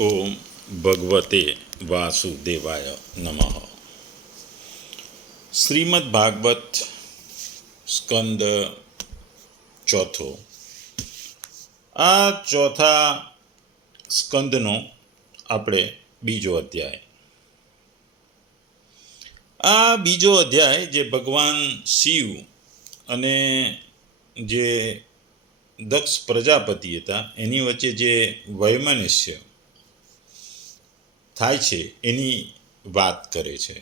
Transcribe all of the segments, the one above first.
ઓમ ભગવતે વાસુદેવાય નમઃ. શ્રીમદ ભાગવત સ્કંદ ચોથો. આ ચોથા સ્કંદનો આપણે બીજો અધ્યાય. આ બીજો અધ્યાય જે ભગવાન શિવ અને જે દક્ષ પ્રજાપતિ હતા એની વચ્ચે જે વૈમનસ્ય થાય છે એની વાત કરે છે.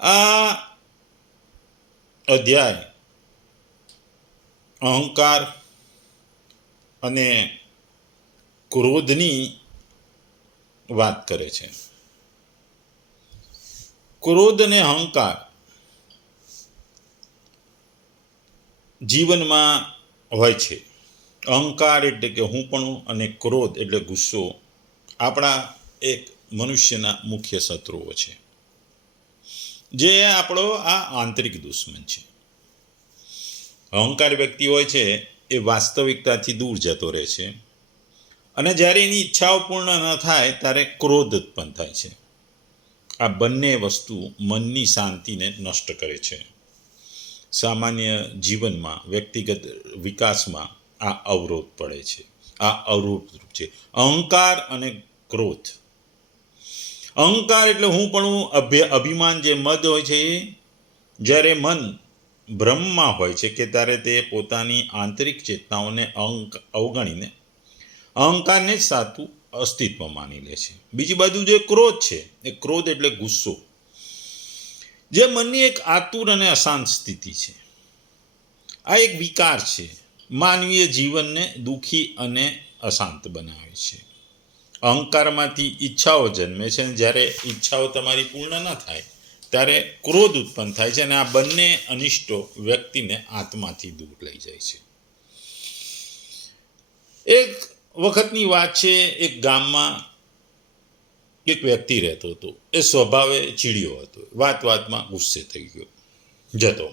આ અધ્યાય અહંકાર અને ક્રોધની વાત કરે છે. ક્રોધ અને અહંકાર જીવનમાં હોય છે. અહંકાર એટલે કે હું પણ, અને ક્રોધ એટલે ગુસ્સો આપણા એક મનુષ્યના મુખ્ય શત્રુઓ છે, જે આપણો આ આંતરિક દુશ્મન છે. અહંકાર વ્યક્તિ હોય છે એ વાસ્તવિકતાથી દૂર જતો રહે છે, અને જ્યારે એની ઈચ્છાઓ પૂર્ણ ન થાય ત્યારે ક્રોધ ઉત્પન્ન થાય છે. આ બંને વસ્તુ મનની શાંતિને નષ્ટ કરે છે. સામાન્ય જીવનમાં, વ્યક્તિગત વિકાસમાં આ અવરોધ પડે છે. આ અવરોધરૂપ છે અહંકાર અને ક્રોધ. અહંકાર એટલે હું પણ, અભિમાન, જે મદ હોય છે. જ્યારે મન ભ્રમમાં હોય છે કે ત્યારે તે પોતાની આંતરિક ચેતનાઓને અવગણીને અહંકારને જ સાચું અસ્તિત્વ માની લે છે. બીજી બાજુ જે ક્રોધ છે, એ ક્રોધ એટલે ગુસ્સો, જે મનની એક આતુર અને અશાંત સ્થિતિ છે. આ એક વિકાર છે. માનવીય જીવનને દુઃખી અને અશાંત બનાવે છે. અહંકારમાંથી ઈચ્છાઓ જન્મે છે, અને જ્યારે ઈચ્છાઓ તમારી પૂર્ણ ન થાય ત્યારે ક્રોધ ઉત્પન્ન થાય છે, અને આ બંને અનિષ્ટો વ્યક્તિને આત્માથી દૂર લઈ જાય છે. એક વખતની વાત છે, એક ગામમાં એક વ્યક્તિ રહેતો હતો. એ સ્વભાવે ચીડિયો હતો, વાત વાતમાં ગુસ્સે થઈ ગયો જતો.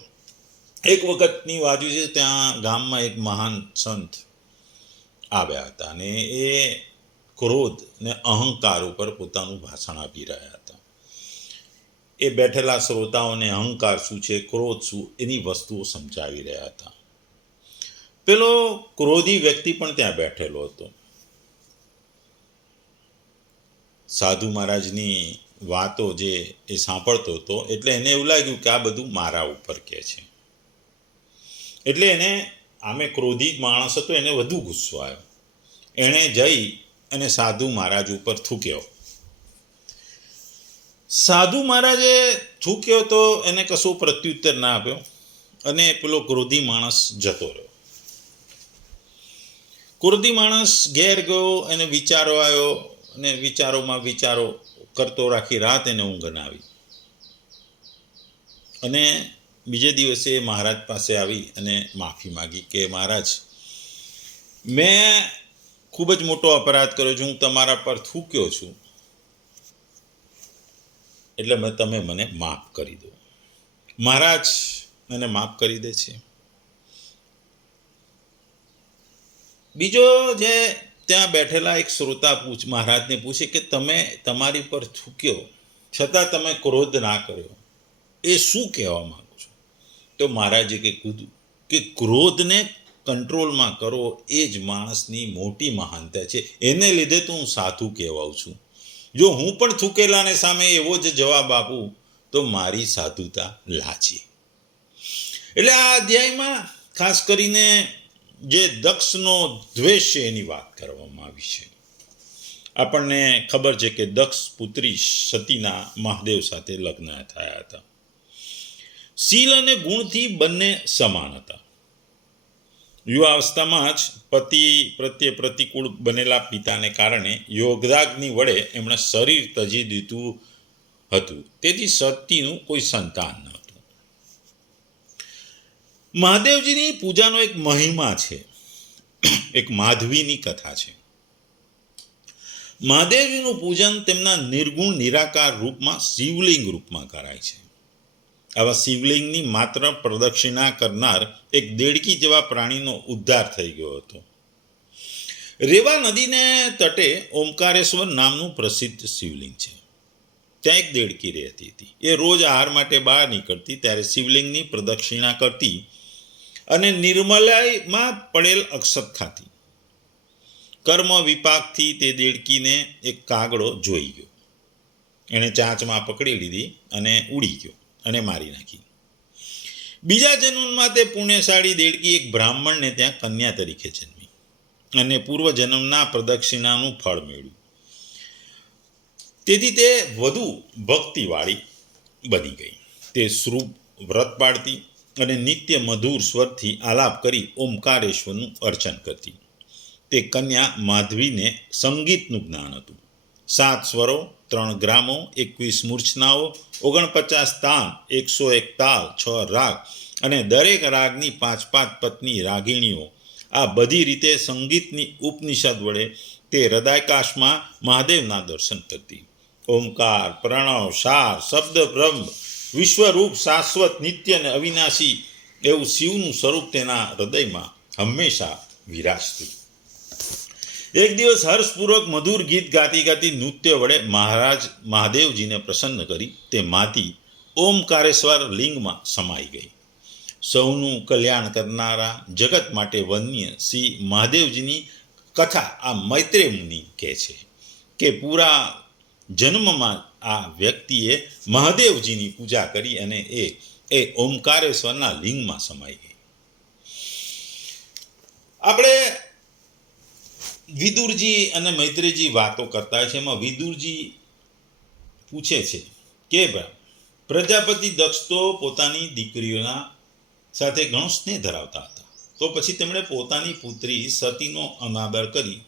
એક વખતની વાત છે, ત્યાં ગામમાં એક મહાન સંત આવ્યા હતા, અને એ ક્રોધ ને અહંકાર ઉપર પોતાનું ભાષણ આપી રહ્યા હતા. એ બેઠેલા શ્રોતાઓને અહંકાર શું છે, ક્રોધ શું, એની વસ્તુઓ સમજાવી રહ્યા હતા. પેલો ક્રોધી વ્યક્તિ પણ ત્યાં બેઠેલો હતો. સાધુ મહારાજની વાતો જે એ સાંભળતો હતો, એટલે એને એવું લાગ્યું કે આ બધું મારા ઉપર કહે છે. એટલે એને, આમે ક્રોધી માણસ હતો, એને વધુ ગુસ્સો આવ્યો. એણે જઈ અને સાધુ મહારાજ ઉપર થૂક્યો. સાધુ મહારાજે થૂક્યો તો એને કશો પ્રત્યુત્તર ના આપ્યો, અને પેલો ક્રોધી માણસ જતો રહ્યો. ક્રોધી માણસ ઘેર ગયો, એને વિચારો આવ્યો, અને વિચારોમાં વિચારો કરતો રાખી રાત એને ઊંઘ ના આવી. અને બીજે દિવસે મહારાજ પાસે આવી અને માફી માગી કે મહારાજ, મેં ખૂબ જ મોટો અપરાધ કર્યો છું, હું તમારા પર થૂક્યો છું, એટલે તમે મને માફ કરી દો. મહારાજ એને માફ કરી દે છે. બીજો જે ત્યાં બેઠેલા એક શ્રોતા મહારાજને પૂછે કે તમે તમારી પર થૂક્યો છતાં તમે ક્રોધ ના કર્યો, એ શું કહેવા માંગો છો? તો મહારાજે કીધું કે ક્રોધને કંટ્રોલમાં કરો, એ જ માણસની મોટી મહાનતા છે. એને લીધે તો હું સાધુ કહેવાઉં છું. જો હું પણ થૂકેલાને સામે એવો જ જવાબ આપું તો મારી સાધુતા લાચી. એટલે આ અધ્યાયમાં ખાસ કરીને જે દક્ષનો દ્વેષ છે એની વાત કરવામાં આવી છે. આપણને ખબર છે કે દક્ષ પુત્રી સતીના મહાદેવ સાથે લગ્ન થયા હતા. શીલ અને ગુણથી બંને સમાન હતા. યુવાવસ્થામાં જ પતિ પ્રત્યે પ્રતિકૂળ બનેલા પિતાને કારણે યોગદાગ્નિ વડે એમણે શરીર ત્યજી દીધું હતું. તેથી સતીનું કોઈ સંતાન ન હતું. મહાદેવજીની પૂજાનો એક મહિમા છે. એક માધવીની કથા છે. મહાદેવજીનું પૂજન તેમના નિર્ગુણ નિરાકાર રૂપમાં શિવલિંગ રૂપમાં કરાય છે. આવા શિવલિંગની માત્ર પ્રદક્ષિણા કરનાર એક દેડકી જેવા પ્રાણીનો ઉદ્ધાર થઈ ગયો હતો. રેવા નદીને તટે ઓમકારેશ્વર નામનું પ્રસિદ્ધ શિવલિંગ છે. ત્યાં એક દેડકી રહેતી હતી. એ રોજ આહાર માટે બહાર નીકળતી ત્યારે શિવલિંગની પ્રદક્ષિણા કરતી અને નિર્મલાઈમાં પડેલ અક્ષત ખાતી. કર્મ વિપાકથી તે દેડકીને એક કાગડો જોઈ ગયો. એણે ચાંચમાં પકડી લીધી અને ઉડી ગયો અને મારી નાખી. બીજા જન્મમાં તે પુણ્યશાળી દેડકી એક બ્રાહ્મણને ત્યાં કન્યા તરીકે જન્મી અને પૂર્વજન્મના પ્રદક્ષિણાનું ફળ મેળવ્યું. તેથી તે વધુ ભક્તિવાળી બની ગઈ. તે શ્રુપ વ્રત પાડતી અને નિત્ય મધુર સ્વરથી આલાપ કરી ઓમકારેશ્વરનું અર્ચન કરતી. તે કન્યા માધવીને સંગીતનું જ્ઞાન હતું. 7 સ્વરો, 3 ગ્રામો, 21 મૂર્છનાઓ, 49 તાન, 101 તાલ, 6 રાગ અને દરેક રાગની 5-5 પત્ની રાગીણીઓ, આ બધી રીતે સંગીતની ઉપનિષદ વડે તે હૃદયાકાશમાં મહાદેવના દર્શન કરતી. ઓમકાર, પ્રણવ, સાર, શબ્દ બ્રહ્મ, વિશ્વરૂપ, શાશ્વત, નિત્ય અને અવિનાશી એવું શિવનું સ્વરૂપ તેના હૃદયમાં હંમેશા વિરાજતું. એક દિવસ હર્ષપૂર્વક મધુર ગીત ગાતી ગાતી નૃત્ય વડે મહારાજ મહાદેવજીને પ્રસન્ન કરી તે માતી ઓમકારેશ્વર લિંગમાં સમાઈ ગઈ. સૌનું કલ્યાણ કરનારા જગત માટે વન્ય શ્રી મહાદેવજીની કથા આ મૈત્રેય મુનિ કહે છે કે પૂરા જન્મમાં આ વ્યક્તિએ મહાદેવજીની પૂજા કરી અને એ ઓમકારેશ્વરના લિંગમાં સમાઈ ગઈ. આપણે વિદુરજી અને મૈત્રેયજી વાતો કરતા હોય છે. એમાં વિદુરજી પૂછે છે કે પ્રજાપતિ દક્ષ તો પોતાની દીકરીઓના સાથે ઘણો સ્નેહ ધરાવતા હતા, તો પછી તેમણે પોતાની પુત્રી સતીનો અનાદર કરી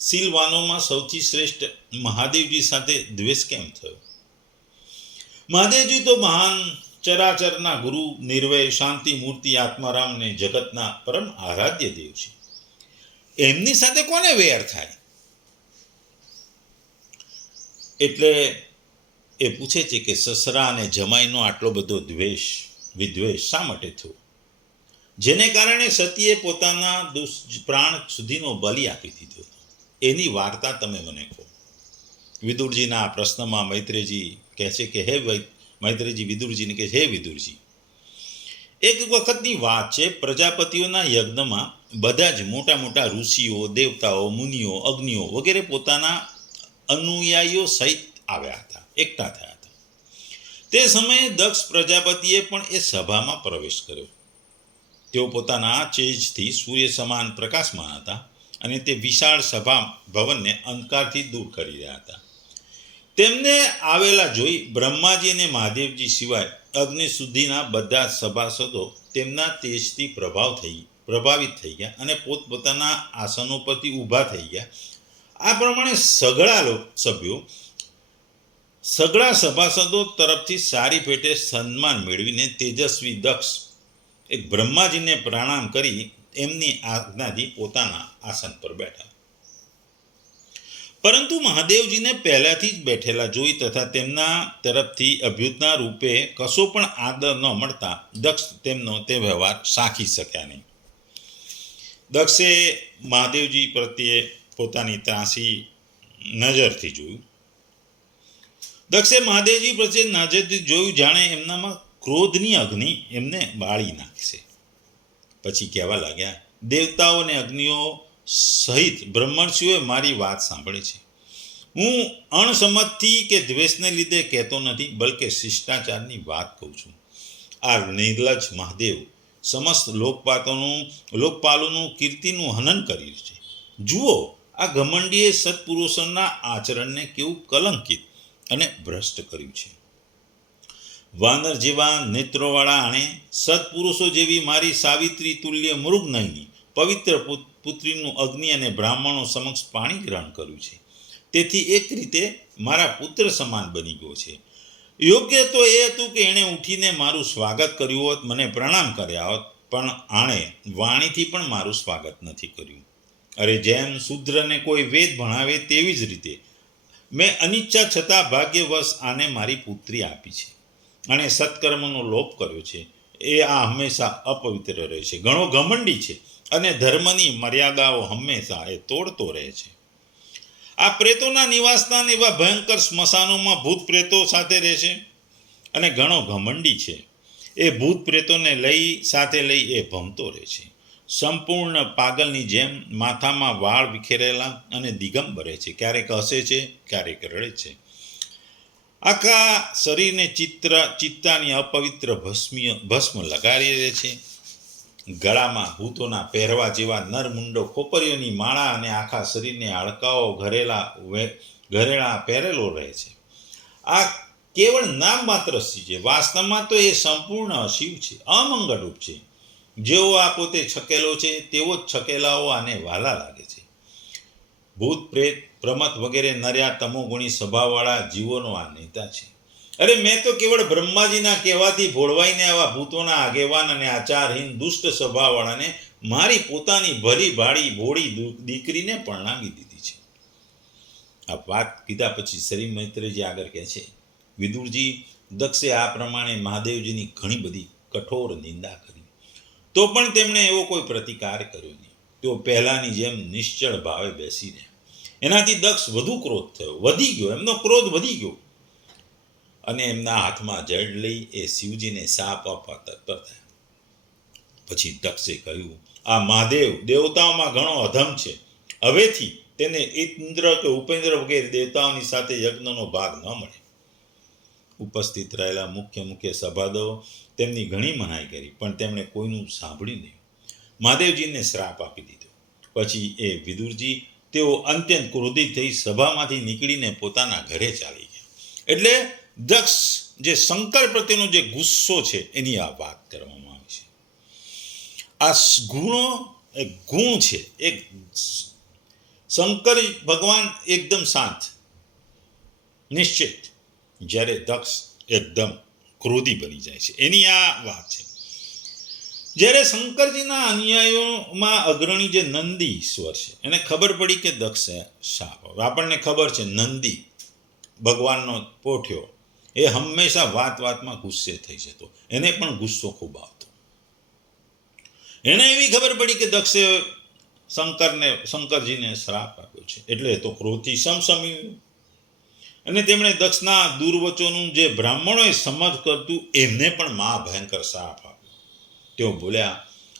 શીલવાનોમાં સૌથી શ્રેષ્ઠ મહાદેવજી સાથે દ્વેષ કેમ થયો? મહાદેવજી તો મહાન ચરાચરના ગુરુ, નિર્વય, શાંતિ મૂર્તિ, આત્મારામ અને જગતના પરમ આરાધ્ય દેવ છે. એમની સાથે કોને વેર થાય? એટલે એ પૂછે છે કે સસરા અને જમાઈનો આટલો બધો વિદ્વેષ શા માટે થયો, જેને કારણે સતીએ પોતાના પ્રાણ સુધીનો બલિ આપી દીધો? એની વાર્તા તમે મને કહો. વિદુરજીના આ પ્રશ્નમાં મૈત્રેયજી કહે છે કે મૈત્રેયજી વિદુરજીને કહે છે, હે વિદુરજી, એક વખતની વાત છે. પ્રજાપતિઓના યજ્ઞમાં બધા જ મોટા મોટા ઋષિઓ, દેવતાઓ, મુનિઓ, અગ્નિઓ વગેરે પોતાના અનુયાયીઓ સહિત આવ્યા હતા, એકઠા થયા હતા. તે સમયે દક્ષ પ્રજાપતિએ પણ એ સભામાં પ્રવેશ કર્યો. તેઓ પોતાના ચેજથી સૂર્ય સમાન પ્રકાશમાન હતા અને તે વિશાળ સભા ભવનને અંધકારથી દૂર કરી રહ્યા હતા. તેમને આવેલા જોઈ બ્રહ્માજી અને મહાદેવજી સિવાય અગ્નિ સુધીના બધા સભાસદો તેમના તેજથી પ્રભાવિત થઈ ગયા અને પોતપોતાના આસનો પરથી ઊભા થઈ ગયા. આ પ્રમાણે સઘળા સભાસદો તરફથી સારી પેટે સન્માન મેળવીને તેજસ્વી દક્ષ એક બ્રહ્માજીને પ્રણામ કરી એમની આજ્ઞાથી પોતાના આસન પર બેઠા. પરંતુ મહાદેવજીને પહેલાથી જ બેઠેલા જોઈ તથા તેમના તરફથી અભ્યુદના રૂપે કશો પણ આદર ન મળતા દક્ષ તેમનો તે વ્યવહાર સાખી શક્યા નહીં. દક્ષે મહાદેવજી પ્રત્યે પોતાની ત્રાસી નજરથી જોયું. જાણે એમનામાં ક્રોધની અગ્નિ એમને બાળી નાખશે. પછી કહેવા લાગ્યા, દેવતાઓ અને અગ્નિઓ સહિત બ્રહ્મર્ષિઓએ મારી વાત સાંભળી છે. હું અણસમતથી કે દ્વેષને લીધે કહેતો નથી, બલકે શિષ્ટાચારની વાત કહું છું. આ નિર્લજ્જ મહાદેવ સમસ્ત લોકપાલોનું કીર્તિનું હનન કર્યું છે. જુઓ, આ ઘમંડીએ સત્પુરુષોના આચરણને કેવું કલંકિત અને ભ્રષ્ટ કર્યું છે. વાનર જેવા નેત્રોવાળા આણે સત્પુરુષો જેવી મારી સાવિત્રી તુલ્ય મૃગનયની પવિત્ર પુત્રીનું અગ્નિ અને બ્રાહ્મણો સમક્ષ પાણી ગ્રહણ કર્યું છે. તેથી એક રીતે મારા પુત્ર સમાન બની ગયો છે. યોગ્ય તો એ હતું કે એણે ઉઠીને મારું સ્વાગત કર્યું હોત, મને પ્રણામ કર્યા હોત, પણ આણે વાણીથી પણ મારું સ્વાગત નથી કર્યું. અરે, જેમ શૂદ્રને કોઈ વેદ ભણાવે તેવી જ રીતે મેં અનિચ્છા છતાં ભાગ્યવશ આને મારી પુત્રી આપી છે. અને સત્કર્મનો લોપ કર્યો છે. એ આ હંમેશા અપવિત્ર રહે છે, ઘણો ઘમંડી છે અને ધર્મની મર્યાદાઓ હંમેશા એ તોડતો રહે છે. આ પ્રેતોના નિવાસસ્થાન એવા ભયંકર સ્મશાનોમાં ભૂત પ્રેતો સાથે રહે છે અને ઘણો ઘમંડી છે. એ ભૂત પ્રેતોને સાથે લઈ એ ભમતો રહે છે. સંપૂર્ણ પાગલની જેમ માથામાં વાળ વિખેરેલા અને દિગંબરે છે. ક્યારેક હસે છે, ક્યારેક રડે છે. આખા શરીરને ચિત્તાની અપવિત્ર ભસ્મ લગાડી રહે છે. ગળામાં ભૂતોના પહેરવા જેવા નરમુંડો ખોપરીઓની માળા અને આખા શરીરને હાડકાઓ ઘરેલા પહેરેલો રહે છે. આ કેવળ નામ માત્ર શિવ છે. વાસ્તવમાં તો એ સંપૂર્ણ શિવ છે, અમંગળરૂપ છે. જેવો આ પોતે છકેલો છે તેવો જ છકેલાઓ આને વાલા લાગે છે. ભૂત પ્રેત પ્રમત વગેરે નર્યા તમોગુણી સ્વભાવવાળા જીવોનો આ નેતા છે. અરે મેં તો કેવળ બ્રહ્માજીના કહેવાથી ભોળવાઈને આવા ભૂતોના આગેવાન અને આચારહીન દુષ્ટ સ્વભાવવાળાને મારી પોતાની ભરી ભાળી ભોળી દીકરીને પરણાવી દીધી છે. આ વાત કીધા પછી શ્રી મૈત્રેયજી આગળ કહે છે, વિદુરજી, દક્ષે આ પ્રમાણે મહાદેવજીની ઘણી બધી કઠોર નિંદા કરી, તો પણ તેમણે એવો કોઈ પ્રતિકાર કર્યો નહીં. તેઓ પહેલાની જેમ નિશ્ચળ ભાવે બેસી રહ્યા. એનાથી દક્ષ વધુ ક્રોધ થયો, વધી ગયો, એમનો ક્રોધ વધી ગયો અને એમના હાથમાં જડ લઈ એ શિવજીને શાપ આપવા તત્પર થયા. પછી દક્ષે કહ્યું, આ મહાદેવ દેવતાઓમાં ઘણો અધમ છે. હવેથી તેને ઇન્દ્ર કે ઉપેન્દ્ર વગેરે દેવતાઓની સાથે યજ્ઞનો ભાગ ન મળે. ઉપસ્થિત રહેલા મુખ્ય સભાસદો તેમની ઘણી મનાઈ કરી, પણ તેમણે કોઈનું સાંભળ્યું નહીં. મહાદેવજીને શ્રાપ આપી દીધો. પછી એ વિદુરજી તેઓ અત્યંત ક્રોધિત થઈ સભામાંથી નીકળીને પોતાના ઘરે ચાલી ગયા. એટલે દક્ષ જે શંકર પ્રત્યેનો જે ગુસ્સો છે એની આ વાત કરવામાં આવી છે. આ ગુણો એક ગુણ છે. એક શંકર ભગવાન એકદમ શાંત નિશ્ચિત, જ્યારે દક્ષ એકદમ ક્રોધી બની જાય છે, એની આ વાત છે. જ્યારે શંકરજીના અનુયાયીઓમાં અગ્રણી જે નંદી ઈશ્વર છે એને ખબર પડી કે દક્ષ શાપ, આપણને ખબર છે નંદી ભગવાનનો પોઠ્યો એ હંમેશા વાતમાં ગુસ્સે થઈ જતો, એને પણ ગુસ્સો ખૂબ આવતો. એને એવી ખબર પડી કે દક્ષે શંકરજીને શ્રાપ આપ્યો છે, એટલે તો ક્રોધથી સમસમ્યું અને તેમણે દક્ષના દુર્વચોનું જે બ્રાહ્મણોએ સમજ કરતું એમને પણ ભયંકર શ્રાપ આપ્યો. તેઓ બોલ્યા,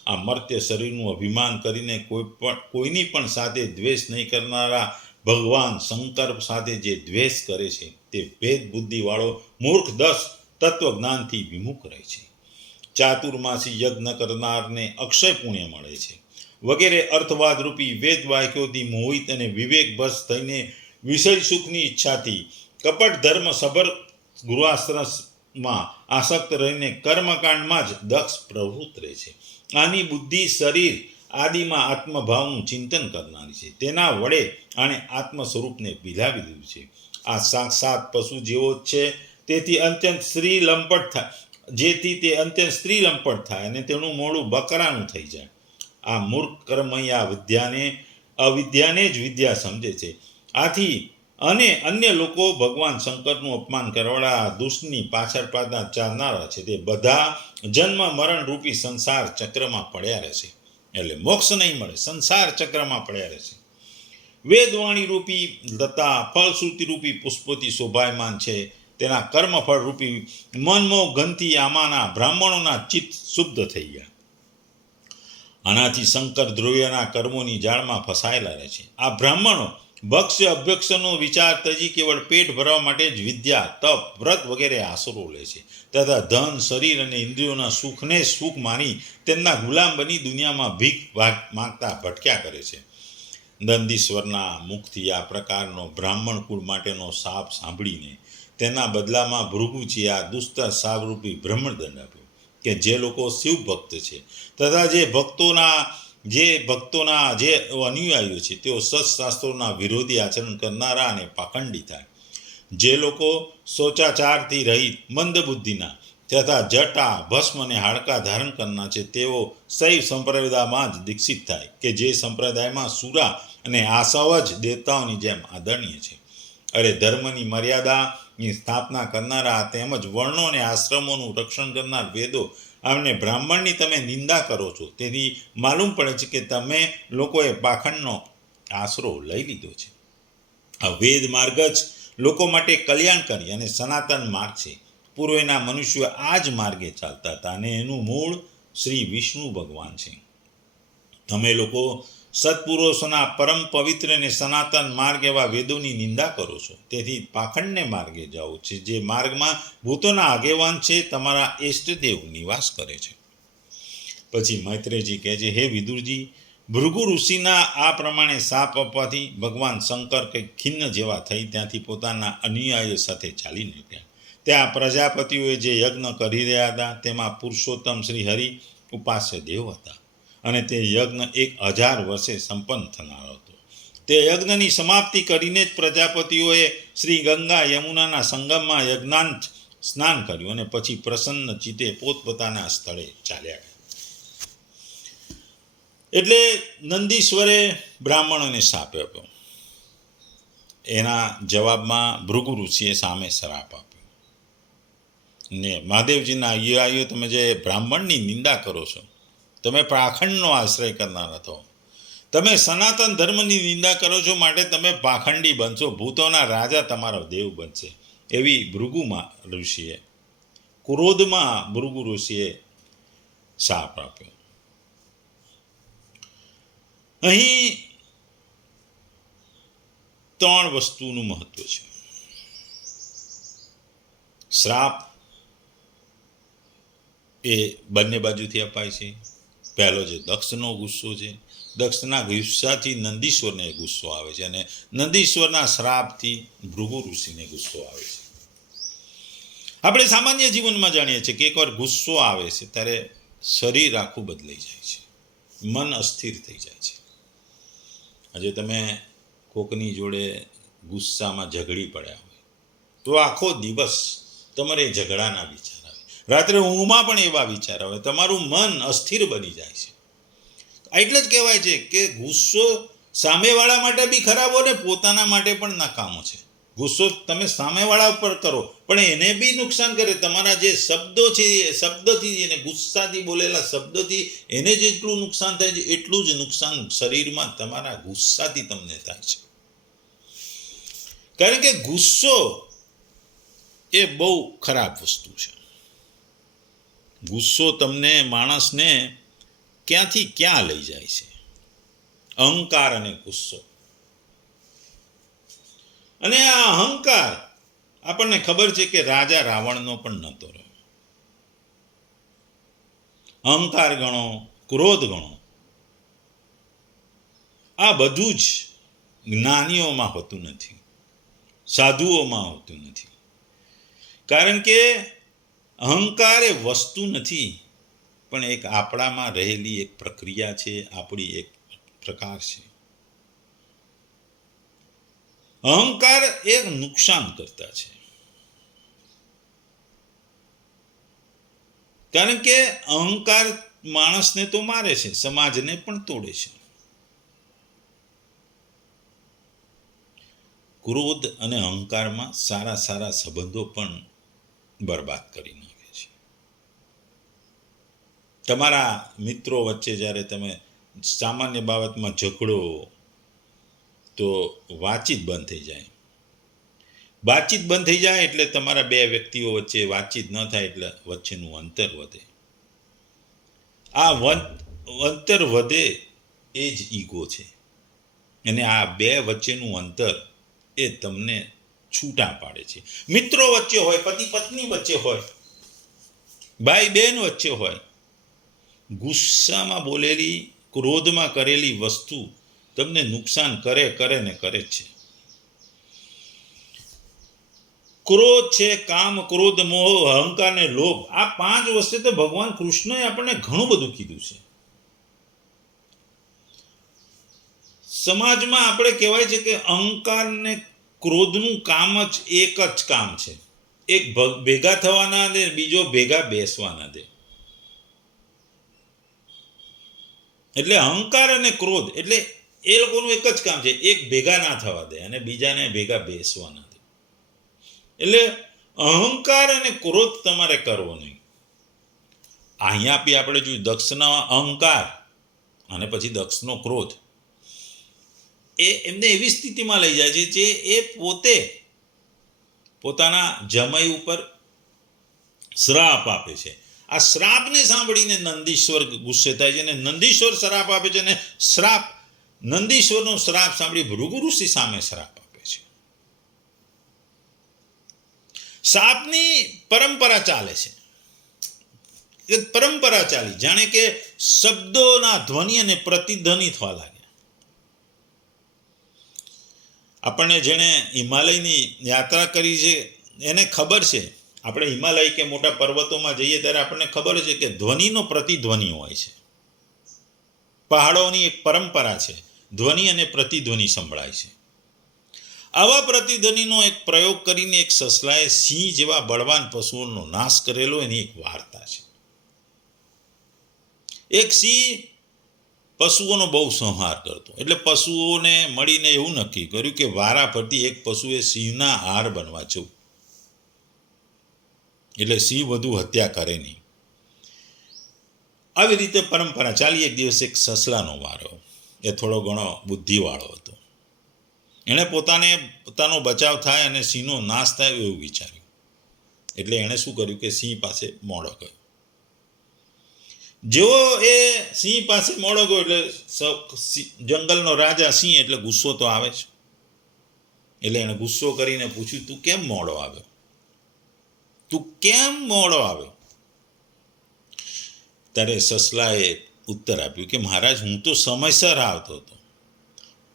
આ મર્ત્ય શરીરનું અભિમાન કરીને કોઈની પણ સાથે દ્વેષ નહીં કરનારા ભગવાન શંકર સાથે જે દ્વેષ કરે છે તે ભેદ બુદ્ધિવાળો મૂર્ખ દક્ષ તત્વજ્ઞાનથી વિમુખ રહે છે. ચાતુર્માસી યજ્ઞ કરનારને અક્ષય પુણ્ય મળે છે વગેરે અર્થવાદ રૂપી વેદ વાક્યોથી મોહિત અને વિવેકભ્રષ્ટ થઈને વિષય સુખની ઈચ્છાથી કપટ ધર્મ સભર ગૃહાશ્રમમાં આસક્ત રહીને કર્મકાંડમાં જ દક્ષ પ્રવૃત્ત રહે છે. આની બુદ્ધિ શરીર આદિમાં આત્મભાવનું ચિંતન કરનારી છે. તેના વડે આણે આત્મ સ્વરૂપને બિલાવી દીધું છે. આ સાક્ષાત પશુ જેવો જ છે. તેથી અત્યંત સ્ત્રી લંપટ થાય અને તેનું મોડું બકરાનું થઈ જાય. આ મૂર્ખ કર્મય આ અવિદ્યાને જ વિદ્યા સમજે છે. આથી અને અન્ય લોકો ભગવાન શંકરનું અપમાન કરવાળા દુષ્ટની પાછળ ચાલનારા છે તે બધા જન્મ મરણ રૂપી સંસાર ચક્રમાં પડ્યા રહેશે. એટલે મોક્ષ નહીં મળે, સંસાર ચક્રમાં પડ્યા રહેશે. વેદવાણી રૂપી લતા ફળશ્રુતિ રૂપી પુષ્પોથી શોભાયમાન છે. તેના કર્મફળ રૂપી મનમોહ ગંથી આમાંના બ્રાહ્મણોના ચિત્ત શુદ્ધ થઈ ગયા. આનાથી શંકર દ્રવ્યના કર્મોની જાળમાં ફસાયેલા રહે છે. આ બ્રાહ્મણો ભક્ષ્ય અભ્યક્ષનો વિચાર તજી કેવળ પેટ ભરવા માટે જ વિદ્યા, તપ, વ્રત વગેરે આશરો લે છે તથા ધન, શરીર અને ઇન્દ્રિયોના સુખને સુખ માની તેમના ગુલામ બની દુનિયામાં ભીખ માંગતા ભટક્યા કરે છે. નંદીશ્વરના મુખથી આ પ્રકારનો બ્રાહ્મણ કુળ માટેનો શાપ સાંભળીને તેના બદલામાં ભૃગુજીએ આ દુસ્તર શાપરૂપી બ્રહ્મદંડ આપ્યો કે જે લોકો શિવ ભક્ત છે તથા જે ભક્તોના જે અનુયાયીઓ છે તેઓ સત્શાસ્ત્રોના વિરોધી આચરણ કરનારા અને પાખંડી થાય. જે લોકો શૌચાચારથી રહિત મંદબુદ્ધિના તથા જટા ભસ્મ અને હાડકા ધારણ કરનાર છે તેઓ શૈવ સંપ્રદાયમાં જ દીક્ષિત થાય કે જે સંપ્રદાયમાં સુરા અને આસવ જ દેવતાઓની જેમ આદરણીય છે. અરે ધર્મની મર્યાદાની સ્થાપના કરનારા તેમજ વર્ણો અને આશ્રમોનું રક્ષણ કરનાર વેદો આમને બ્રાહ્મણની તમે નિંદા કરો છો, તેથી માલુમ પડે છે કે તમે લોકોએ પાખંડનો આશરો લઈ લીધો છે. આ વેદ માર્ગ જ લોકો માટે કલ્યાણકારી અને સનાતન માર્ગ છે. પૂર્વેના મનુષ્યો આ જ માર્ગે ચાલતા હતા અને એનું મૂળ શ્રી વિષ્ણુ ભગવાન છે. તમે લોકો સત્પુરુષોના પરમ પવિત્ર અને સનાતન માર્ગ એવા વેદોની નિંદા કરો છો, તેથી પાખંડને માર્ગે જાઓ છે, જે માર્ગમાં ભૂતોના આગેવાન છે, તમારા ઇષ્ટદેવ નિવાસ કરે છે. પછી મૈત્રેયજી કહે છે, હે વિદુરજી, ભૃગુ ઋષિના આ પ્રમાણે શાપ આપવાથી ભગવાન શંકર કંઈક ખિન્ન જેવા થઈ ત્યાંથી પોતાના અનુયાયીઓ સાથે ચાલી નીકળ્યા. ત્યાં પ્રજાપતિઓએ જે યજ્ઞ કરી રહ્યા હતા તેમાં પુરુષોત્તમ શ્રી હરિ ઉપાસ્ય દેવ હતા અને તે યજ્ઞ 1000 વર્ષે સંપન્ન થનારો હતો. તે યજ્ઞની સમાપ્તિ કરીને જ પ્રજાપતિઓએ શ્રી ગંગા યમુનાના સંગમમાં યજ્ઞાંત સ્નાન કર્યું અને પછી પ્રસન્ન ચિત્તે પોતપોતાના સ્થળે ચાલ્યા. એટલે નંદીશ્વરે બ્રાહ્મણોને શાપ આપ્યો. એના જવાબમાં ભૃગુ ઋષિએ સામે શ્રાપ આપ્યો ને મહાદેવજીના અનુયાયીઓ, તમે જે બ્રાહ્મણની નિંદા કરો છો, તમે પાખંડનો આશ્રય કરનાર હતો, તમે સનાતન ધર્મની નિંદા કરો છો, માટે તમે પાખંડી બનશો, ભૂતોના રાજા તમારો દેવ બનશે, એવી ભૃગુમાં ઋષિએ ક્રોધમાં ભૃગુ ઋષિએ શાપ આપ્યો. અહીં 3 વસ્તુનું મહત્વ છે. શ્રાપ એ બંને બાજુથી અપાય છે. પહેલો જે દક્ષનો ગુસ્સો છે, દક્ષના ગુસ્સાથી નંદીશ્વરને ગુસ્સો આવે છે અને નંદીશ્વરના શ્રાપથી ભૃગુ ઋષિને ગુસ્સો આવે છે. આપણે સામાન્ય જીવનમાં જાણીએ છીએ કે એકવાર ગુસ્સો આવે છે ત્યારે શરીર આખું બદલાઈ જાય છે, મન અસ્થિર થઈ જાય છે. આજે તમે કોકની જોડે ગુસ્સામાં ઝઘડી પડ્યા હોય તો આખો દિવસ તમારે ઝઘડાના વિચાર આવે, રાત્રે ઊંઘમાં પણ એવા વિચાર આવે, તમારું મન અસ્થિર બની જાય છે. એટલે જ કહેવાય છે કે ગુસ્સો સામેવાળા માટે બી ખરાબ હોય ને પોતાના માટે પણ નકામો છે. ગુસ્સો તમે સામેવાળા ઉપર કરો પણ એને બી નુકસાન કરે. તમારા જે શબ્દો છે એ શબ્દથી, એને ગુસ્સાથી બોલેલા શબ્દોથી એને જેટલું નુકસાન થાય છે એટલું જ નુકસાન શરીરમાં તમારા ગુસ્સાથી તમને થાય છે. કારણ કે ગુસ્સો એ બહુ ખરાબ વસ્તુ છે. ગુસ્સો તમને, માણસને ક્યાંથી ક્યાં લઈ જાય છે. અહંકાર અને ગુસ્સો, અને આ અહંકાર આપણને ખબર છે કે રાજા રાવણનો પણ નહોતો રહ્યો. અહંકાર ગણો, ક્રોધ ગણો, આ બધું જ જ્ઞાનીઓમાં હોતું નથી, સાધુઓમાં હોતું નથી. કારણ કે અહંકાર એ વસ્તુ નથી, પણ એક આપણામાં રહેલી એક પ્રક્રિયા છે, આપણી એક પ્રકાર છે. અહંકાર એક નુકસાન કરતા છે. કારણ કે અહંકાર માણસને તો મારે છે, સમાજને પણ તોડે છે. ક્રોધ અને અહંકારમાં સારા સારા સંબંધો પણ બરબાદ કરી નાખે છે. તમારા મિત્રો વચ્ચે જ્યારે તમે સામાન્ય બાબતમાં ઝઘડો તો વાતચીત બંધ થઈ જાય. વાતચીત બંધ થઈ જાય એટલે તમારા 2 વ્યક્તિઓ વચ્ચે વાતચીત ન થાય એટલે વચ્ચેનું અંતર વધે. આ અંતર વધે એ જ ઈગો છે. અને આ 2 વચ્ચેનું અંતર એ તમને છૂટા પાડે છે. મિત્રો વચ્ચે હોય, પતિ પત્ની વચ્ચે હોય, ભાઈ બહેન વચ્ચે હોય, ગુસ્સામાં બોલેલી, ક્રોધમાં કરેલી વસ્તુ તમને નુકસાન કરે ને કરે છે. ક્રોધ છે, કામ, ક્રોધ, મોહ, અહંકાર ને લોભ, આ 5 વસ્તુ તો ભગવાન કૃષ્ણએ આપણને ઘણું બધું કીધું છે. સમાજમાં આપણે કહેવાય છે કે અહંકાર ને ક્રોધનું કામ જ એક જ કામ છે. એક ભેગા થવાના દે, બીજો ભેગા બેસવાના દે. એટલે અહંકાર અને ક્રોધ એટલે એ લોકોનું એક જ કામ છે, એક ભેગા ના થવા દે અને બીજાને ભેગા બેસવાના દે. એટલે અહંકાર અને ક્રોધ તમારે કરવો નહીં. અહીંયા બી આપણે જોયું દક્ષનો અહંકાર અને પછી દક્ષનો ક્રોધ એ એમને એવી સ્થિતિમાં લઈ જાય છે જે એ પોતે પોતાના જમાઈ ઉપર શ્રાપ આપે છે. આ શ્રાપને સાંભળીને નંદીશ્વર ગુસ્સે થાય છે અને નંદીશ્વર શ્રાપ આપે છે અને નંદીશ્વરનો શ્રાપ સાંભળી ભૃગુ ઋષિ સામે શ્રાપ આપે છે. શ્રાપની પરંપરા ચાલે છે. એક પરંપરા ચાલી, જાણે કે શબ્દોના ધ્વનિ અને પ્રતિધ્વનિ થવા લાગ્યા. આપણને જેણે હિમાલયની યાત્રા કરી છે એને ખબર છે, આપણે હિમાલય કે મોટા પર્વતોમાં જઈએ ત્યારે આપણને ખબર છે કે ધ્વનિનો પ્રતિધ્વનિ હોય છે. પહાડોની એક પરંપરા છે, ધ્વનિ અને પ્રતિધ્વનિ સંભળાય છે. આવા પ્રતિધ્વનિનો એક પ્રયોગ કરીને એક સસલાએ સિંહ જેવા બળવાન પશુઓનો નાશ કરેલો એની એક વાર્તા છે. એક સિંહ પશુઓનો બહુ સંહાર કરતો, એટલે પશુઓને મળીને એવું નક્કી કર્યું કે વારા ફરતી એક પશુએ સિંહના હાર બનવા જવું, એટલે સિંહ વધુ હત્યા કરે નહીં. આવી રીતે પરંપરા ચાલી. એક દિવસ એક સસલાનો વારો, એ થોડો ઘણો બુદ્ધિવાળો હતો. એણે પોતાનો બચાવ થાય અને સિંહનો નાશ થાય એવું વિચાર્યું. એટલે એણે શું કર્યું કે સિંહ પાસે મોડો ગયો. જેવો એ સિંહ પાસે મોડો ગયો એટલે જંગલનો રાજા સિંહ એટલે ગુસ્સો તો આવે જ. એટલે એણે ગુસ્સો કરીને પૂછ્યું, તું કેમ મોડો આવ્યો? ત્યારે સસલાએ ઉત્તર આપ્યું કે મહારાજ, હું તો સમયસર આવતો હતો,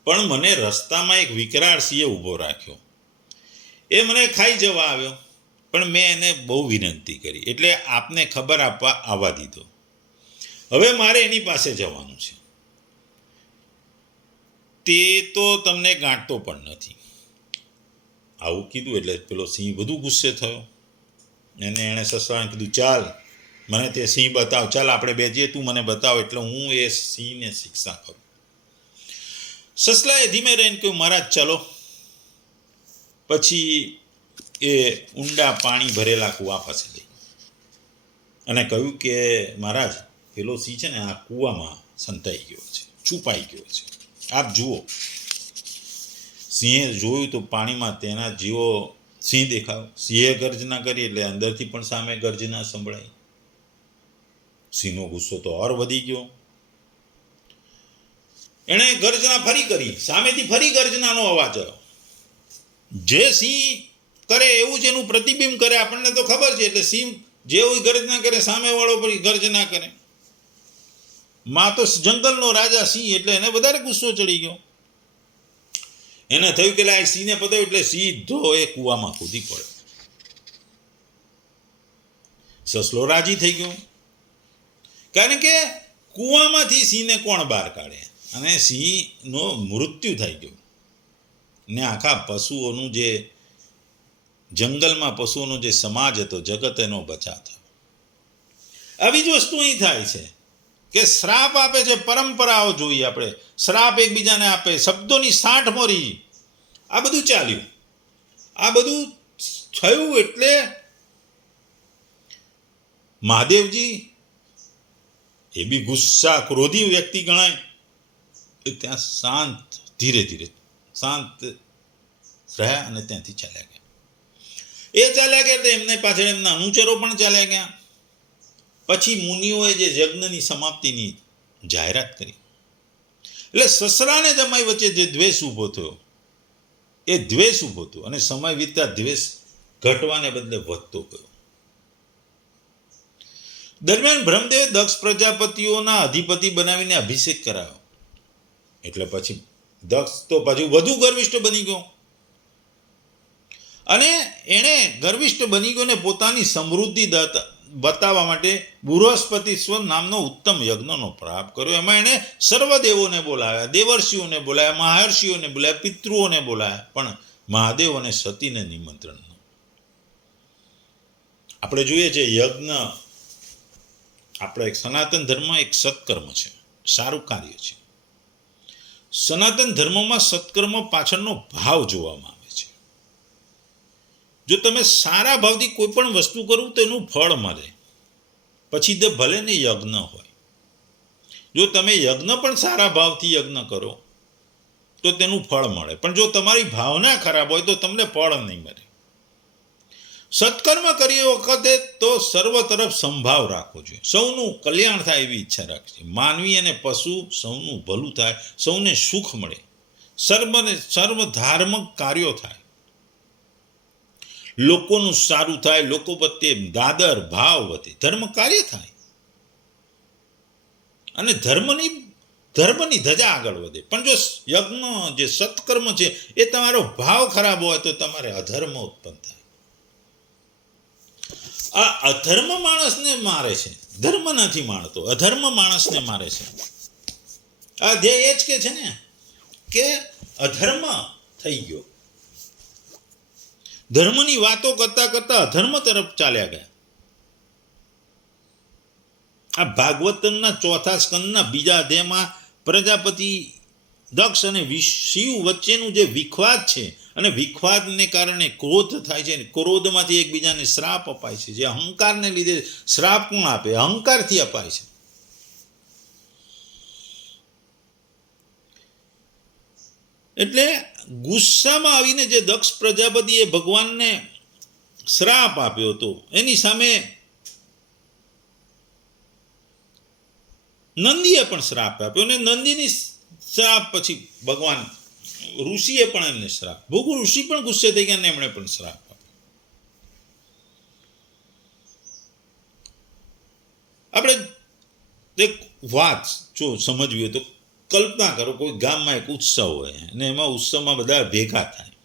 પણ મને રસ્તામાં એક વિકરાળ સિંહે ઊભો રાખ્યો. એ મને ખાઈ જવા આવ્યો, પણ મેં એને બહુ વિનંતી કરી એટલે આપને ખબર આપવા આવવા દીધો. હવે મારે એની પાસે જવાનું છે. તે તો તમને ગાંઠતો પણ નથી. આવું કીધું એટલે પેલો સિંહ વધુ ગુસ્સે થયો. એણે સસલાને કીધું, ચાલ મને તે સિંહ બતાવ, ચાલ આપણે બે જઈએ, તું મને બતાવ એટલે હું એ સિંહને શિક્ષા કરું. સસલાએ ધીમે રહીને કહ્યું, મહારાજ ચલો. પછી એ ઊંડા પાણી ભરેલા કૂવા પાસે ગઈ અને કહ્યું કે મહારાજ, પેલો સિંહ છે ને આ કૂવામાં સંતાઈ ગયો છે, છુપાઈ ગયો છે, આપ જુઓ. સિંહે જોયું તો પાણીમાં તેના જેવો સિંહ દેખાયો. સિંહે ગર્જના કરી એટલે અંદરથી પણ સામે ગર્જના સંભળાઈ. સિંહનો ગુસ્સો તો ઓર વધી ગયો. એણે ગર્જના ફરી કરી, સામેથી ફરી ગર્જનાનો અવાજ આવ્યો. જે સિંહ કરે એવું જ એનું પ્રતિબિંબ કરે, આપણને તો ખબર છે. એટલે સિંહ જેવું ગર્જના કરે સામેવાળો પર ગર્જના કરે. માં તો જંગલનો રાજા સિંહ એટલે એને વધારે ગુસ્સો ચડી ગયો. એને થયું કે આ સિંહને પતાવ્યું એટલે સીધો એ કૂવામાં કૂદી પડ્યો. સસલો રાજી થઈ ગયો, કારણ કે કૂવામાંથી સિંહને કોણ બહાર કાઢે, અને સિંહનો મૃત્યુ થઈ ગયો ને આખા પશુઓનું જે જંગલમાં પશુઓનો જે સમાજ હતો, જગત, એનો બચાવ થયો. આવી જ વસ્તુ અહીં થાય છે કે શ્રાપ આપે છે. પરંપરાઓ જોઈએ આપણે, શ્રાપ એકબીજાને આપે, શબ્દોની સાંઠ મોરી, આ બધું ચાલ્યું. આ બધું થયું એટલે મહાદેવજી એ બી ગુસ્સા ક્રોધી વ્યક્તિ ગણાય, ત્યાં શાંત, ધીરે ધીરે શાંત રહ્યા અને ત્યાંથી ચાલ્યા ગયા. એ ચાલ્યા ગયા એટલે એમને પાછળ એમના અનુચરો પણ ચાલ્યા ગયા. પછી મુનિઓએ જે યજ્ઞની સમાપ્તિની જાહેરાત કરી એટલે સસરાને જમાઈ વચ્ચે જે દ્વેષ ઊભો થયો એ દ્વેષ ઊભો થયો, અને સમય વીતતા દ્વેષ ઘટવાને બદલે વધતો ગયો. દરમિયાન બ્રહ્મદેવે દક્ષ પ્રજાપતિઓના અધિપતિ બનાવીને અભિષેક કરાયો. એટલે પછી દક્ષ તો પાછું વધુ ગર્વિષ્ઠ બની ગયો, અને એણે ગર્વિષ્ઠ બની ગયો ને પોતાની સમૃદ્ધિ બતાવવા માટે બૃહસ્પતિસ્વ નામનો ઉત્તમ યજ્ઞનો પ્રારંભ કર્યો. એમાં એણે સર્વદેવોને બોલાવ્યા, દેવર્ષિઓને બોલાવ્યા, મહર્ષિઓને બોલાવ્યા, પિતૃઓને બોલાવ્યા, પણ મહાદેવ અને સતીને નિમંત્રણ ન. આપણે જોઈએ છે યજ્ઞ, આપણે એક સનાતન ધર્મ એક સત્કર્મ છે, સારું કાર્ય છે. સનાતન ધર્મમાં સત્કર્મ પાછળનો ભાવ જોવામાં આવે છે. જો તમે સારા ભાવથી કોઈ પણ વસ્તુ કરો તો એનું ફળ મળે. પછી તે ભલે ને યજ્ઞ હોય. જો તમે યજ્ઞ પણ સારા ભાવથી યજ્ઞ કરો તો તેનું ફળ મળે, પણ જો તમારી ભાવના ખરાબ હોય તો તમને ફળ નહીં મળે. સત્કર્મ કરીએ વખતે તો સર્વ તરફ સંભાવ રાખવો જોઈએ, સૌનું કલ્યાણ થાય એવી ઈચ્છા રાખવી. માનવી અને પશુ સૌનું ભલું થાય, સૌને સુખ મળે, સર્વ ધાર્મિક કાર્યો થાય, લોકોનું સારું થાય, લોકો પ્રત્યે દાદર ભાવ વધે, ધર્મ કાર્ય થાય અને ધર્મની ધજા આગળ વધે. પણ જો યજ્ઞ જે સત્કર્મ છે એ તમારો ભાવ ખરાબ હોય તો તમારે અધર્મ ઉત્પન્ન થાય. આ અધર્મ માણસને મારે છે, ધર્મ નથી માણતો, અધર્મ માણસને મારે છે. આ ધ્યેય એ જ કે છે ને કે અધર્મ થઈ ગયો. ધર્મની વાતો કરતા કરતા અધર્મ તરફ ચાલ્યા ગયા. આ ભાગવતના ચોથા સ્કંદના બીજા અધ્યાયમાં પ્રજાપતિ દક્ષ અને શિવ વચ્ચેનું જે વિખવાદ છે, અને વિખવાદને કારણે ક્રોધ થાય છે, ક્રોધમાંથી એકબીજાને શ્રાપ અપાય છે. જે અહંકારને લીધે શ્રાપ કોણ આપે? અહંકારથી અપાય છે. એટલે ગુસ્સામાં આવીને જે દક્ષ પ્રજાપતિએ ભગવાનને શ્રાપ આપ્યો હતો, એની સામે નંદીએ પણ શ્રાપ આપ્યો, અને નંદીની શ્રાપ પછી ભગવાન ઋષિએ પણ એમને શ્રાપ, ભૃગુ ઋષિ પણ ગુસ્સે થઈ ગયા અને એમણે પણ શ્રાપ આપ્યો. આપણે એક વાત જો સમજવી હોય તો કલ્પના કરો, કોઈ ગામમાં એક ઉત્સવ હોય અને એમાં ઉત્સવમાં બધા ભેગા થાય,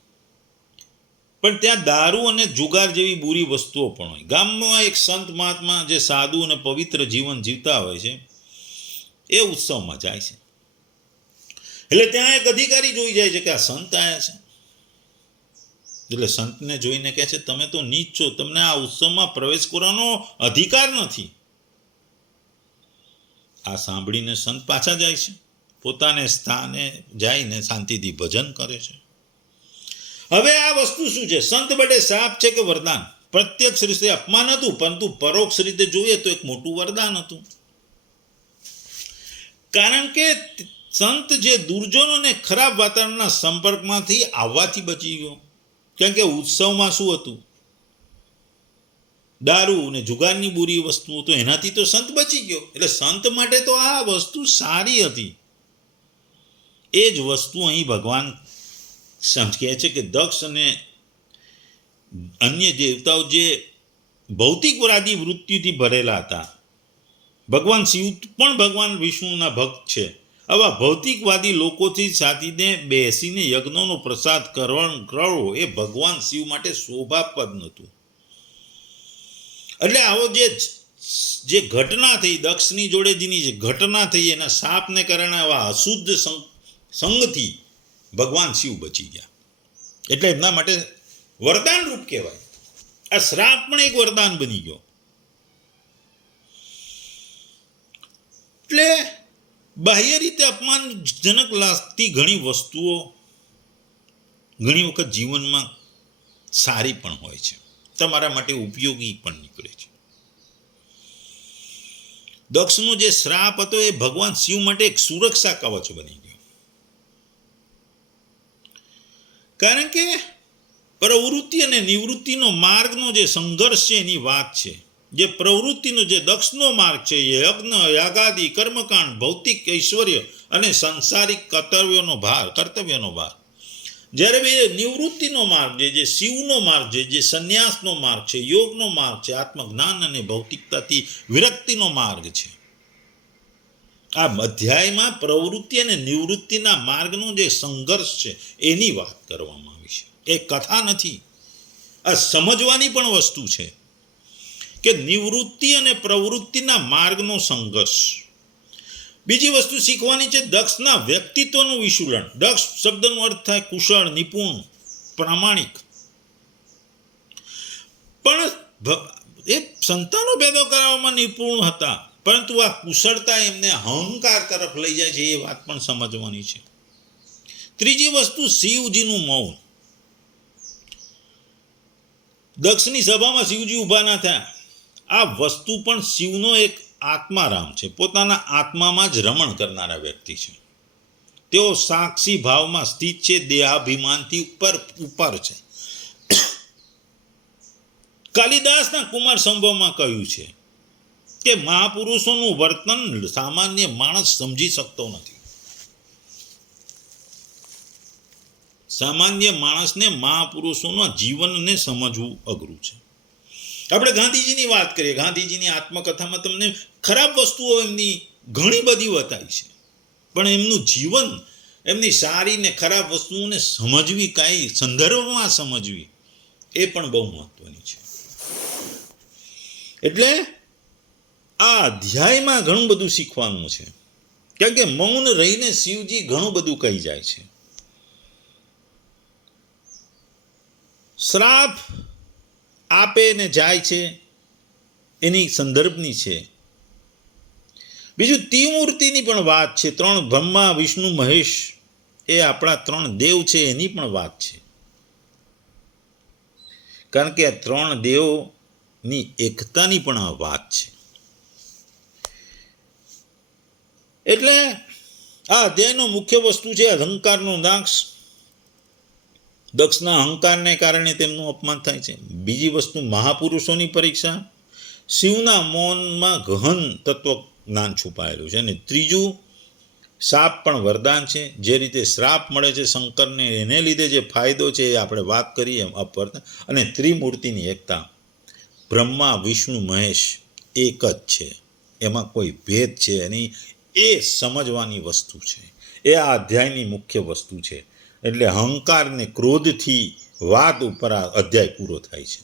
પણ ત્યાં દારૂ અને જુગાર જેવી બુરી વસ્તુઓ પણ હોય. ગામમાં એક સંત મહાત્મા જે સાદું અને પવિત્ર જીવન જીવતા હોય છે એ ઉત્સવમાં જાય છે. એટલે ત્યાં એક અધિકારી જોઈ જાય છે કે આ સંત આવ્યા છે. એટલે સંતને જોઈને કહે છે, તમે તો નીચ છો, તમને આ ઉત્સવમાં પ્રવેશ કરવાનો અધિકાર નથી. આ સાંભળીને સંત પાછા જાય છે, પોતાને સ્થાને જઈને શાંતિથી ભજન કરે છે. હવે આ વસ્તુ શું છે? સંત બટે શાપ છે કે વરદાન? પ્રત્યક્ષ રીતે અપમાન હતું, પરંતુ પરોક્ષ રીતે જોઈએ તો એક મોટું વરદાન હતું. કારણ કે સંત જે દુર્જનો અને ખરાબ વાતાવરણના સંપર્કમાંથી આવવાથી બચી ગયો. કારણ કે ઉત્સવમાં શું હતું? દારૂ અને જુગારની બુરી વસ્તુઓ, તો એનાથી તો સંત બચી ગયો. એટલે સંત માટે તો આ વસ્તુ સારી હતી. એ જ વસ્તુ અહીં ભગવાન કહે છે કે દક્ષ અને અન્ય દેવતાઓ જે ભૌતિકવાદી વૃત્તિથી ભરેલા હતા, ભગવાન શિવ પણ ભગવાન વિષ્ણુના ભક્ત છે, આવા ભૌતિકવાદી લોકોથી સાથીને બેસીને યજ્ઞનો પ્રસાદ કરવો એ ભગવાન શિવ માટે શોભાપદ નહોતું. એટલે આવો જે ઘટના થઈ, દક્ષની જોડે જેની જે ઘટના થઈ, એના શાપને કારણે આવા અશુદ્ધ સંગથી ભગવાન શિવ બચી ગયા. એટલે એમના માટે વરદાન રૂપ કહેવાય. આ શ્રાપ પણ એક વરદાન બની ગયો. એટલે બાહ્ય રીતે અપમાનજનક લાગતી ઘણી વસ્તુઓ ઘણી વખત જીવનમાં સારી પણ હોય છે, તમારા માટે ઉપયોગી પણ નીકળે છે. દક્ષનો જે શ્રાપ હતો એ ભગવાન શિવ માટે એક સુરક્ષા કવચ બની ગયો. કારણ કે પ્રવૃત્તિ અને નિવૃત્તિનો માર્ગનો જે સંઘર્ષ છે એની વાત છે. જે પ્રવૃત્તિનો જે દક્ષનો માર્ગ છે, યજ્ઞ, યાગાદિ, કર્મકાંડ, ભૌતિક ઐશ્વર્ય અને સંસારિક કર્તવ્યોનો ભાર. જ્યારે બે નિવૃત્તિનો માર્ગ જે શિવનો માર્ગ છે, જે સંન્યાસનો માર્ગ છે, યોગનો માર્ગ છે, આત્મજ્ઞાન અને ભૌતિકતાથી વિરક્તિનો માર્ગ છે. આ અધ્યાયમાં પ્રવૃત્તિ અને નિવૃત્તિના માર્ગનો જે સંઘર્ષ છે એની વાત કરવામાં આવી છે. એ કથા નથી, આ સમજવાની પણ વસ્તુ છે કે નિવૃત્તિ અને પ્રવૃત્તિના માર્ગનો સંઘર્ષ. બીજી વસ્તુ શીખવાની છે દક્ષના વ્યક્તિત્વનું વિશુલન. દક્ષ શબ્દનો અર્થ થાય કુશળ, નિપુણ, પ્રામાણિક. પણ એ સંતાનો પેદા કરવામાં નિપુણ હતા, પરંતુ આ કુશળતા એમને અહંકાર તરફ લઈ જાય છે, એ વાત પણ સમજવાની છે. ત્રીજી વસ્તુ શિવજીનું મૌન. દક્ષની સભામાં શિવજી ઊભા ના થયા. આ વસ્તુ પણ શિવનો એક આત્મારામ છે, પોતાના આત્મામાં જ રમણ કરનારા વ્યક્તિ છે. તેઓ સાક્ષી ભાવમાં સ્થિત છે, દેહાભિમાનથી ઉપર છે. કાલિદાસના કુમાર સંભવમાં કહ્યું છે કે મહાપુરુષોનું વર્તન સામાન્ય માણસ સમજી શકતો નથી. સામાન્ય માણસને મહાપુરુષોના જીવનને સમજવું અઘરું છે. આપણે ગાંધીજીની વાત કરીએ, ગાંધીજીની આત્મકથામાં તમને ખરાબ વસ્તુઓ એમની ઘણી બધી બતાવી છે, પણ એમનું જીવન, એમની સારી ને ખરાબ વસ્તુઓને સમજવી, કાંઈ સંદર્ભમાં સમજવી, એ પણ બહુ મહત્વની છે. એટલે આ અધ્યાયમાં ઘણું બધું શીખવાનું છે, કારણ કે મૌન રહીને શિવજી ઘણું બધું કહી જાય છે. શ્રાપ આપે ને જાય છે એની સંદર્ભની છે. બીજું ત્રિમૂર્તિની પણ વાત છે. 3 બ્રહ્મા, વિષ્ણુ, મહેશ એ આપણા 3 દેવ છે, એની પણ વાત છે. કારણ કે આ 3 દેવની એકતાની પણ આ વાત છે. એટલે આ અધ્યાયનો મુખ્ય વસ્તુ છે અહંકારનો નાશ. દક્ષના અહંકારને કારણે તેમનું અપમાન થાય છે. બીજી વસ્તુ મહાપુરુષોની પરીક્ષા. શિવના મૌનમાં ગહન તત્વજ્ઞાન છુપાયેલું છે. અને ત્રીજું, શાપ પણ વરદાન છે. જે રીતે શ્રાપ મળે છે શંકરને, એને લીધે જે ફાયદો છે એ આપણે વાત કરીએ એમ અપવર્ત. અને ત્રિમૂર્તિની એકતા, બ્રહ્મા, વિષ્ણુ, મહેશ એક જ છે, એમાં કોઈ ભેદ છે નહીં, એ સમજવાની વસ્તુ છે. એ આ અધ્યાયની મુખ્ય વસ્તુ છે. એટલે અહંકાર ને ક્રોધથી વાત ઉપર આ અધ્યાય પૂરો થાય છે.